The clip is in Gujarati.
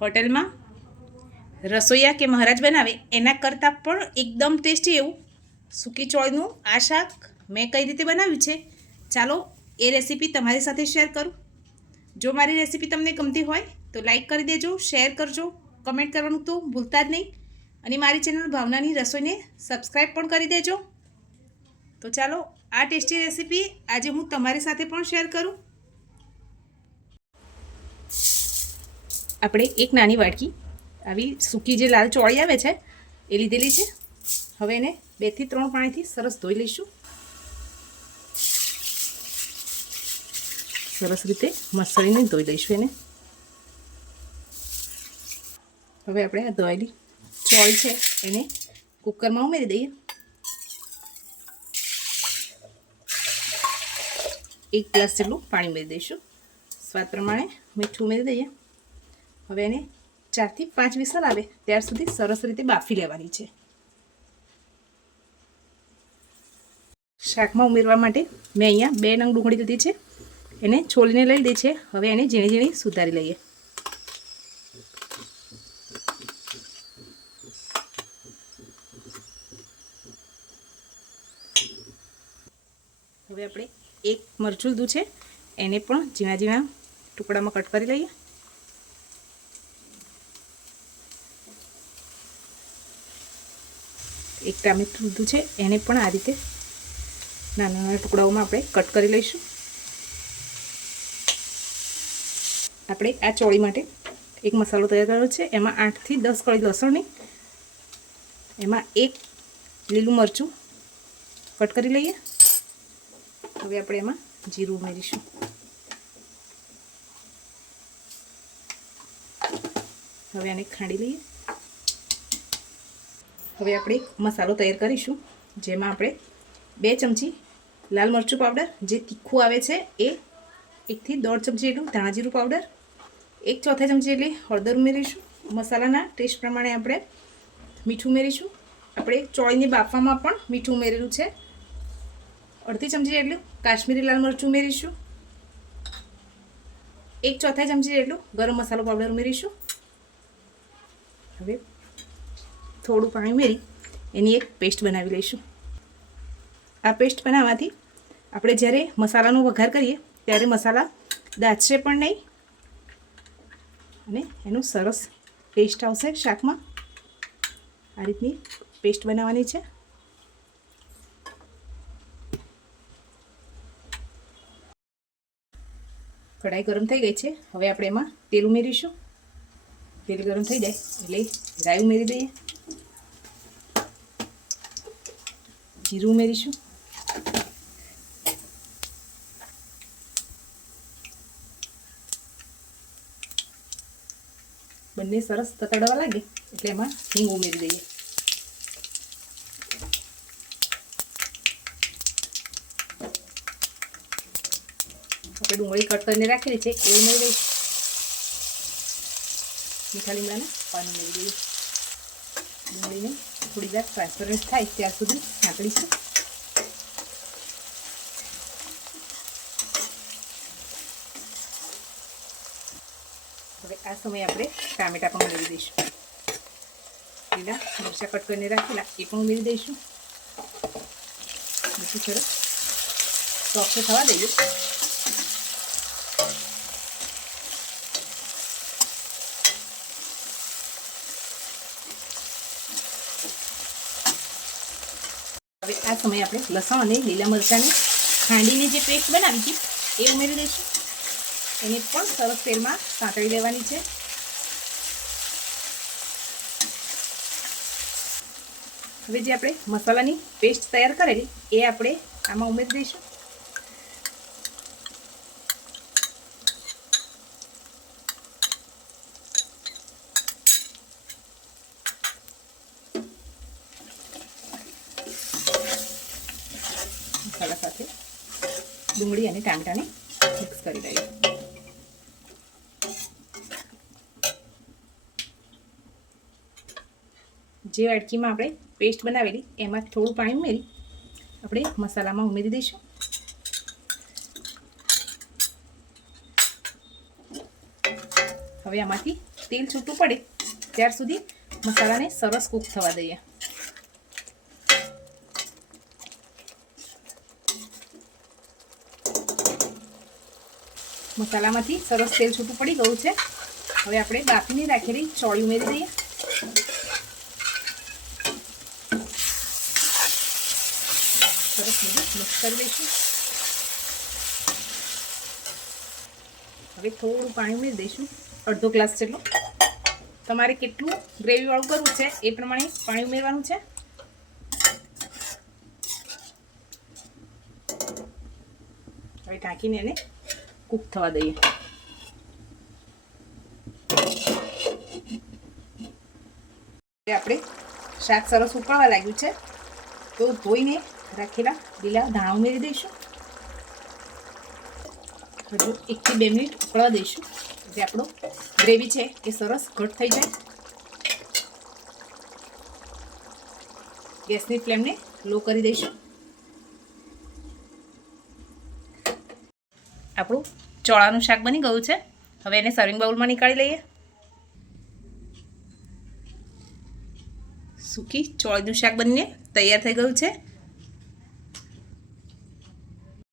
હોટલમાં રસોઈયા કે મહારાજ બનાવે એના કરતાં પણ એકદમ ટેસ્ટી એવું સૂકી ચોળનું આ શાક મેં કઈ રીતે બનાવ્યું છે, ચાલો એ રેસીપી તમારી સાથે શેર કરું. જો મારી રેસીપી તમને ગમતી હોય તો લાઈક કરી દેજો, શેર કરજો, કમેન્ટ કરવાનું તો ભૂલતા જ નહીં. અને મારી ચેનલ ભાવનાની રસોઈને સબસ્ક્રાઈબ પણ કરી દેજો. તો ચાલો આ ટેસ્ટી રેસીપી આજે હું તમારી સાથે પણ શેર કરું. આપણે એક નાની વાટકી આવી સૂકી જે લાલ ચોળી આવે છે એ લીધેલી છે. હવે એને 2 થી 3 પાણીથી સરસ ધોઈ લઈશું. સરસ રીતે મસળીને ધોઈ લઈશું એને. હવે આપણે આ ધોયેલી ચોળી છે એને કુકરમાં ઉમેરી દઈએ. 1 ગ્લાસ જેટલું પાણી ઉમેરી દઈશું. સ્વાદ પ્રમાણે મીઠું ઉમેરી દઈએ. હવે એને 4 થી 5 વિસલ આવે ત્યાર સુધી સરસ રીતે બાફી લેવાની છે. શાકમાં ઉમેરવા માટે મેં અહીંયા 2 નંગ ડુંગળી લીધી છે, એને છોલીને લઈ લીધી છે. હવે એને ઝીણી ઝીણી સુધારી લઈએ. હવે આપણે 1 મરચું લીધું છે, એને પણ ઝીણા ઝીણા ટુકડામાં કટ કરી લઈએ. એક ટામેટું લીધું છે, એને પણ આ રીતે નાના નાના ટુકડાઓમાં આપણે કટ કરી લઈશું. આપણે આ ચોળી માટે એક મસાલો તૈયાર કર્યો છે. એમાં 8 થી 10 કળી લસણની, એમાં 1 લીલું મરચું કટ કરી લઈએ. હવે આપણે એમાં જીરું ઉમેરીશું. હવે આને ખાંડી લઈએ. હવે આપણે મસાલો તૈયાર કરીશું, જેમાં આપણે 2 ચમચી લાલ મરચું પાવડર જે તીખું આવે છે એ, 1 થી 1.5 ચમચી એટલું ધાણા જીરું પાવડર, 1/4 ચમચી એટલી હળદર ઉમેરીશું. મસાલાના ટેસ્ટ પ્રમાણે આપણે મીઠું ઉમેરીશું. આપણે ચોળીને બાફવામાં પણ મીઠું ઉમેરેલું છે. 1/2 ચમચી એટલું કાશ્મીરી લાલ મરચું ઉમેરીશું. 1/4 ચમચી એટલું ગરમ મસાલો પાવડર ઉમેરીશું. હવે થોડું પાણી ઉમેરી એની એક પેસ્ટ બનાવી લઈશું. આ પેસ્ટ બનાવવાથી આપણે જ્યારે મસાલાનો વઘાર કરીએ ત્યારે મસાલા દાઝશે પણ નહીં અને એનું સરસ ટેસ્ટ આવશે શાકમાં. આ રીતની પેસ્ટ બનાવવાની છે. કઢાઈ ગરમ થઈ ગઈ છે. હવે આપણે એમાં તેલ ઉમેરીશું. તેલ ગરમ થઈ જાય એટલે રાઈ ઉમેરી દઈએ. જીરું ઉમેરીશું. બંને સરસ તતડવા લાગે એટલે એમાં હિંગ ઉમેરી દઈએ. આપણે ડુંગળી કટ કરીને રાખેલી છે એ ઉમેરી દઈશું. મીઠા લીમડાના પાન ઉમેરી દઈએ. ડુંગળીને થોડી વાર ટ્રાન્સપરન્ટ થાય ત્યાર સુધી સાંકળીશું. હવે આ સમયે આપણે ટામેટા પણ ઉમેરી દઈશું. લીલા મરચાં કટ કરીને રાખેલા એ પણ ઉમેરી દઈશું. બધું સરસ સોફ્ટ થવા દઈએ. હવે આ સમયે આપણે લસણ અને લીલા મરચાંની ખાંડીને જે પેસ્ટ બનાવી હતી એ ઉમેરી દઈશું. એને પણ સરસ તેલમાં સાંતળી દેવાની છે. હવે જે આપણે મસાલાની પેસ્ટ તૈયાર કરેલી એ આપણે આમાં ઉમેરી દઈશું. મસાલા સાથે ડુંગળી અને ટામેટાને મિક્સ કરી દઈએ. જે વાટકીમાં આપણે પેસ્ટ બનાવેલી એમાં થોડું પાણી ઉમેરી આપણે મસાલામાં ઉમેરી દઈશું. હવે આમાંથી તેલ છૂટું પડે ત્યાર સુધી મસાલાને સરસ કૂક થવા દઈએ. મસાલામાંથી સરસ તેલ છૂટું પડી ગયું છે. હવે આપણે બાફીને રાખેલી ચોળી ઉમેરી દઈએ. સરસ મિક્સ કરી દઈશું. હવે થોડું પાણી ઉમેરી દઈશું, અડધો ગ્લાસ જેટલું. તમારે કેટલું ગ્રેવીવાળું કરવું છે એ પ્રમાણે પાણી ઉમેરવાનું છે. હવે ઢાંકીને એને કૂક થવા દઈએ. આપણે શાક સરસ ઉકળવા લાગ્યું છે તો ધોઈને રાખેલા લીલા ધાણા ઉમેરી દઈશું. હજુ 1 થી 2 મિનિટ ઉકળવા દઈશું એટલે આપણો ગ્રેવી છે એ સરસ ઘટ થઈ જાય. ગેસની ફ્લેમને લો કરી દઈશું. આપણું ચોળાનું શાક બની ગયું છે. હવે એને સર્વિંગ બાઉલમાં નીકાળી લઈએ. સૂકી ચોળીનું શાક બનીને તૈયાર થઈ ગયું છે.